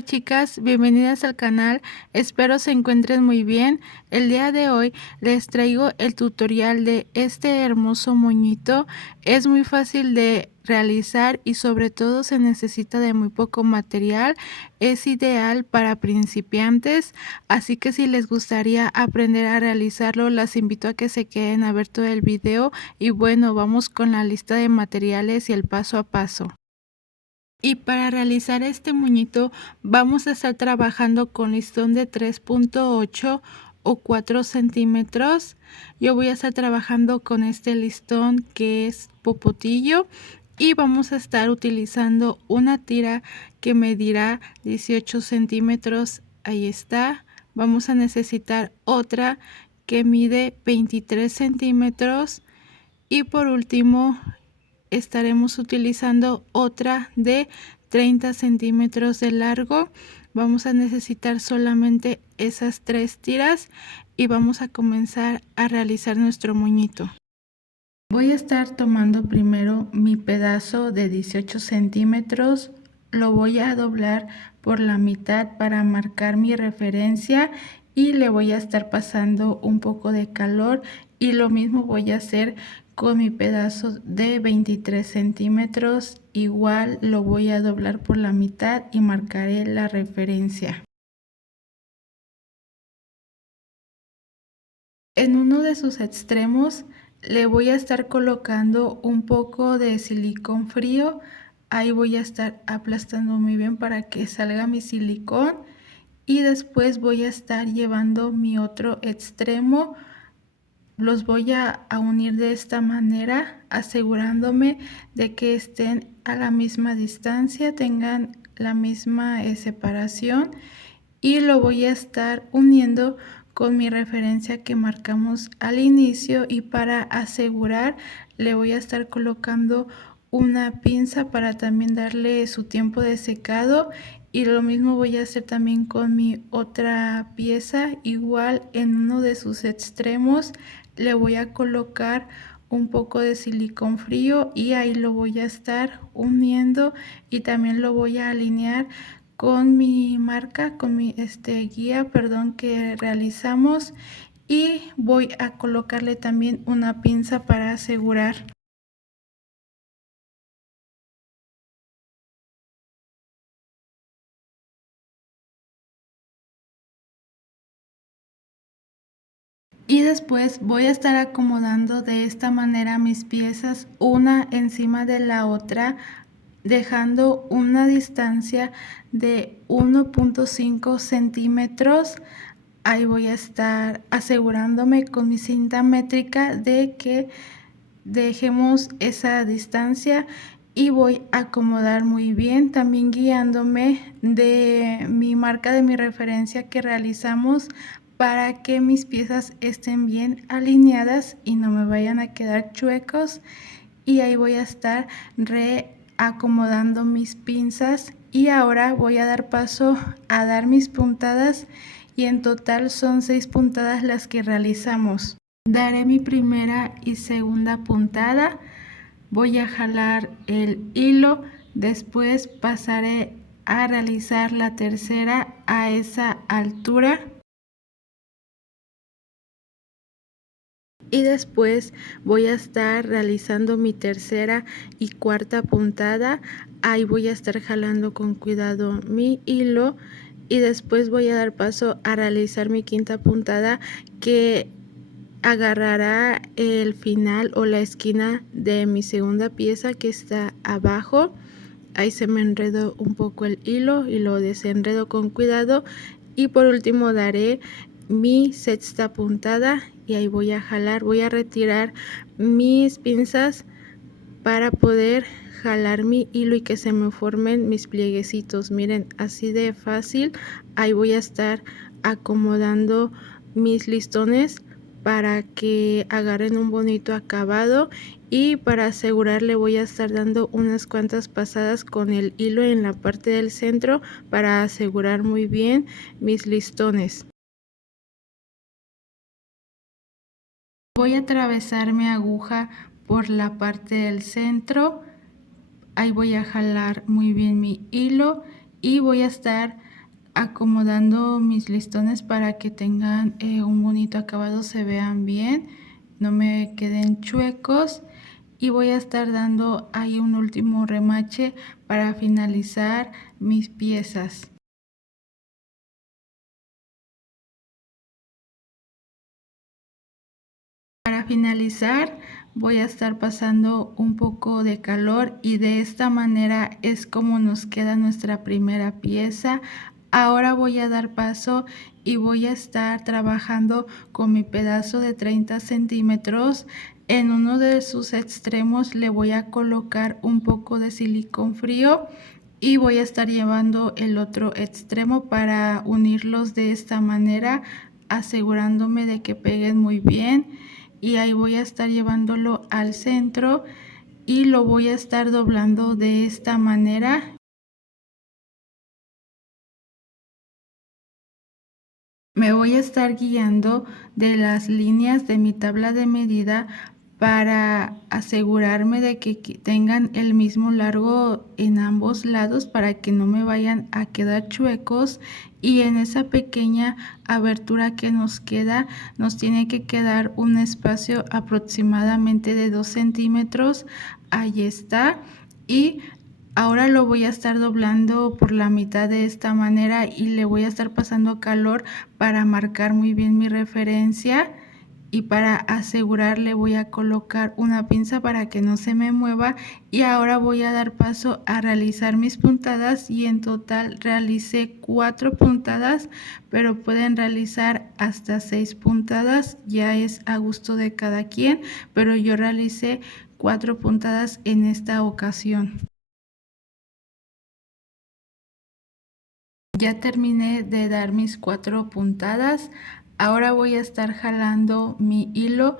Hola chicas, bienvenidas al canal, espero se encuentren muy bien. El día de hoy les traigo el tutorial de este hermoso moñito. Es muy fácil de realizar y sobre todo se necesita de muy poco material. Es ideal para principiantes, así que si les gustaría aprender a realizarlo, las invito a que se queden a ver todo el video. Y bueno, vamos con la lista de materiales y el paso a paso. Y para realizar este moñito vamos a estar trabajando con listón de 3.8 o 4 centímetros. Yo voy a estar trabajando con este listón que es popotillo y vamos a estar utilizando una tira que medirá 18 centímetros. Ahí está. Vamos a necesitar otra que mide 23 centímetros y por último estaremos utilizando otra de 30 centímetros de largo. Vamos a necesitar solamente esas 3 tiras y vamos a comenzar a realizar nuestro moñito. Voy a estar tomando primero mi pedazo de 18 centímetros, lo voy a doblar por la mitad para marcar mi referencia y le voy a estar pasando un poco de calor, y lo mismo voy a hacer con mi pedazo de 23 centímetros, igual lo voy a doblar por la mitad y marcaré la referencia. En uno de sus extremos le voy a estar colocando un poco de silicón frío. Ahí voy a estar aplastando muy bien para que salga mi silicón, y después voy a estar llevando mi otro extremo. Los voy a unir de esta manera, asegurándome de que estén a la misma distancia, tengan la misma separación, y lo voy a estar uniendo con mi referencia que marcamos al inicio. Y para asegurar le voy a estar colocando una pinza para también darle su tiempo de secado, y lo mismo voy a hacer también con mi otra pieza. Igual en uno de sus extremos le voy a colocar un poco de silicón frío y ahí lo voy a estar uniendo, y también lo voy a alinear con mi marca, con mi guía, perdón, que realizamos, y voy a colocarle también una pinza para asegurar. Y después voy a estar acomodando de esta manera mis piezas una encima de la otra, dejando una distancia de 1.5 centímetros. Ahí voy a estar asegurándome con mi cinta métrica de que dejemos esa distancia, y voy a acomodar muy bien, también guiándome de mi marca de mi referencia que realizamos para que mis piezas estén bien alineadas y no me vayan a quedar chuecos. Y ahí voy a estar reacomodando mis pinzas, y ahora voy a dar paso a dar mis puntadas, y en total son 6 puntadas las que realizamos. Daré mi primera y segunda puntada, voy a jalar el hilo, después pasaré a realizar la tercera a esa altura, y después voy a estar realizando mi tercera y cuarta puntada. Ahí voy a estar jalando con cuidado mi hilo, y después voy a dar paso a realizar mi quinta puntada, que agarrará el final o la esquina de mi segunda pieza que está abajo. Ahí se me enredó un poco el hilo y lo desenredo con cuidado, y por último daré mi sexta puntada, y ahí voy a jalar, voy a retirar mis pinzas para poder jalar mi hilo y que se me formen mis plieguecitos. Miren, así de fácil. Ahí voy a estar acomodando mis listones para que agarren un bonito acabado, y para asegurar le voy a estar dando unas cuantas pasadas con el hilo en la parte del centro para asegurar muy bien mis listones. Voy a atravesar mi aguja por la parte del centro. Ahí voy a jalar muy bien mi hilo y voy a estar acomodando mis listones para que tengan un bonito acabado, se vean bien, no me queden chuecos. Y voy a estar dando ahí un último remache para finalizar mis piezas. Para finalizar voy a estar pasando un poco de calor y de esta manera es como nos queda nuestra primera pieza. Ahora voy a dar paso y voy a estar trabajando con mi pedazo de 30 centímetros. En uno de sus extremos le voy a colocar un poco de silicón frío y voy a estar llevando el otro extremo para unirlos de esta manera, asegurándome de que peguen muy bien. Y ahí voy a estar llevándolo al centro y lo voy a estar doblando de esta manera. Me voy a estar guiando de las líneas de mi tabla de medida para asegurarme de que tengan el mismo largo en ambos lados para que no me vayan a quedar chuecos, y en esa pequeña abertura que nos queda nos tiene que quedar un espacio aproximadamente de 2 centímetros. Ahí está. Y ahora lo voy a estar doblando por la mitad de esta manera y le voy a estar pasando calor para marcar muy bien mi referencia, y para asegurar le voy a colocar una pinza para que no se me mueva. Y ahora voy a dar paso a realizar mis puntadas, y en total realicé 4 puntadas, pero pueden realizar hasta 6 puntadas, ya es a gusto de cada quien, pero yo realicé 4 puntadas en esta ocasión. Ya terminé de dar mis 4 puntadas. Ahora voy a estar jalando mi hilo.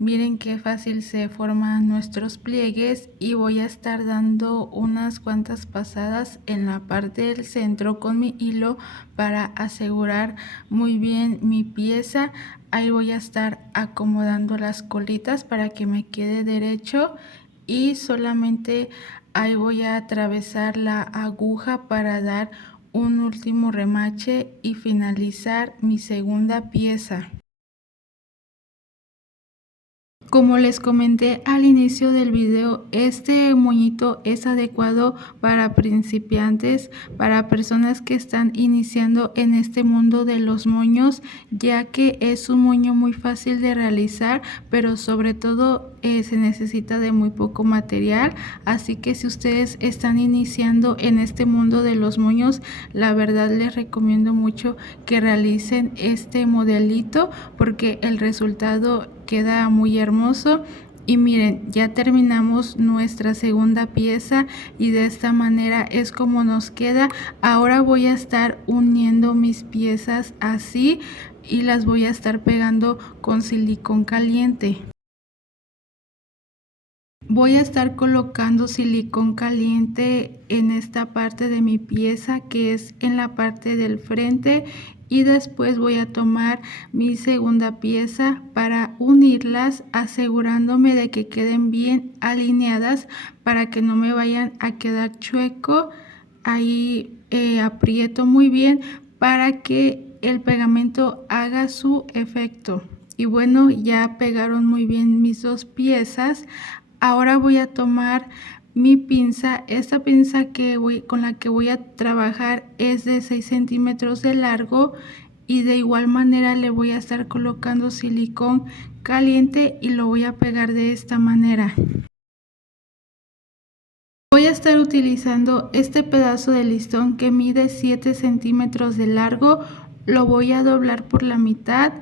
Miren qué fácil se forman nuestros pliegues, y voy a estar dando unas cuantas pasadas en la parte del centro con mi hilo para asegurar muy bien mi pieza. Ahí voy a estar acomodando las colitas para que me quede derecho, y solamente ahí voy a atravesar la aguja para dar un último remache y finalizar mi segunda pieza. Como les comenté al inicio del video, este moñito es adecuado para principiantes, para personas que están iniciando en este mundo de los moños, ya que es un moño muy fácil de realizar, pero sobre todo se necesita de muy poco material. Así que si ustedes están iniciando en este mundo de los moños, la verdad les recomiendo mucho que realicen este modelito porque el resultado queda muy hermoso. Y miren, ya terminamos nuestra segunda pieza y de esta manera es como nos queda. Ahora voy a estar uniendo mis piezas así y las voy a estar pegando con silicón caliente. Voy a estar colocando silicón caliente en esta parte de mi pieza, que es en la parte del frente, y después voy a tomar mi segunda pieza para unirlas, asegurándome de que queden bien alineadas para que no me vayan a quedar chueco. Ahí aprieto muy bien para que el pegamento haga su efecto. Y bueno, ya pegaron muy bien mis dos piezas. Ahora voy a tomar mi pinza. Esta pinza con la que voy a trabajar es de 6 centímetros de largo, y de igual manera le voy a estar colocando silicón caliente y lo voy a pegar de esta manera. Voy a estar utilizando este pedazo de listón que mide 7 centímetros de largo. Lo voy a doblar por la mitad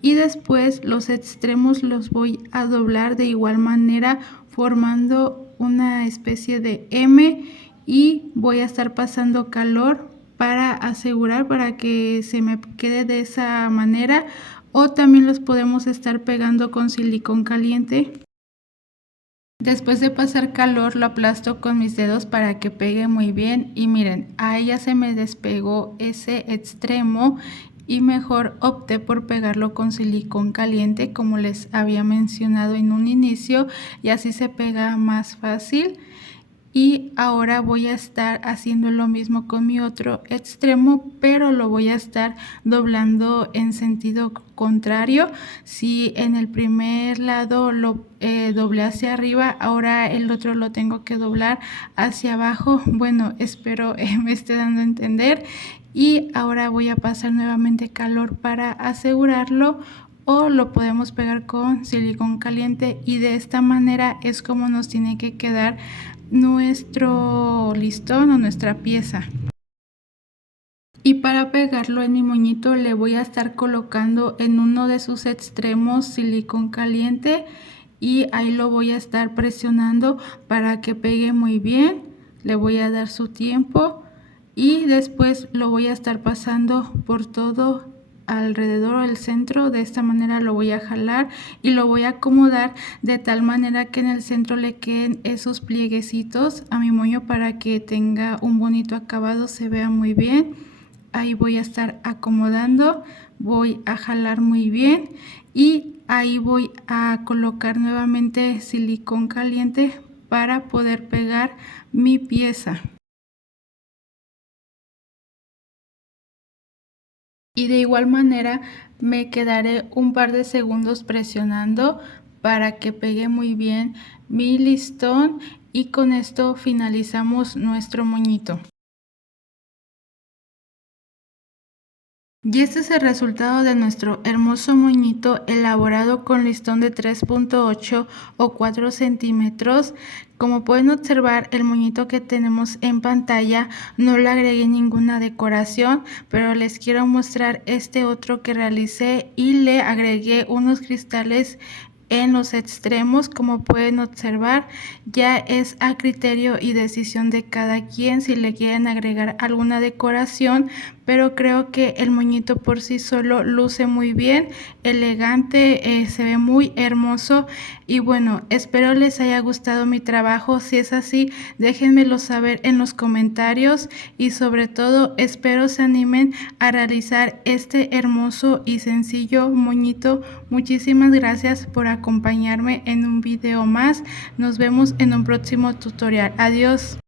y después los extremos los voy a doblar de igual manera, formando una especie de M, y voy a estar pasando calor para asegurar para que se me quede de esa manera, o también los podemos estar pegando con silicón caliente. Después de pasar calor lo aplasto con mis dedos para que pegue muy bien, y miren, ahí ya se me despegó ese extremo y mejor opté por pegarlo con silicón caliente como les había mencionado en un inicio, y así se pega más fácil. Y ahora voy a estar haciendo lo mismo con mi otro extremo, pero lo voy a estar doblando en sentido contrario. Si en el primer lado lo doblé hacia arriba, ahora el otro lo tengo que doblar hacia abajo. Bueno, espero me esté dando a entender. Y ahora voy a pasar nuevamente calor para asegurarlo, o lo podemos pegar con silicón caliente, y de esta manera es como nos tiene que quedar nuestro listón o nuestra pieza. Y para pegarlo en mi moñito le voy a estar colocando en uno de sus extremos silicón caliente, y ahí lo voy a estar presionando para que pegue muy bien. Le voy a dar su tiempo y después lo voy a estar pasando por todo alrededor del centro. De esta manera lo voy a jalar y lo voy a acomodar de tal manera que en el centro le queden esos plieguecitos a mi moño para que tenga un bonito acabado, se vea muy bien. Ahí voy a estar acomodando, voy a jalar muy bien y ahí voy a colocar nuevamente silicón caliente para poder pegar mi pieza. Y de igual manera me quedaré un par de segundos presionando para que pegue muy bien mi listón, y con esto finalizamos nuestro moñito. Y este es el resultado de nuestro hermoso moñito elaborado con listón de 3.8 o 4 centímetros. Como pueden observar, el moñito que tenemos en pantalla no le agregué ninguna decoración, pero les quiero mostrar este otro que realicé y le agregué unos cristales en los extremos. Como pueden observar, ya es a criterio y decisión de cada quien si le quieren agregar alguna decoración, pero creo que el moñito por sí solo luce muy bien, elegante, se ve muy hermoso. Y bueno, espero les haya gustado mi trabajo. Si es así, déjenmelo saber en los comentarios, y sobre todo espero se animen a realizar este hermoso y sencillo moñito. Muchísimas gracias por acompañarme en un video más. Nos vemos en un próximo tutorial. Adiós.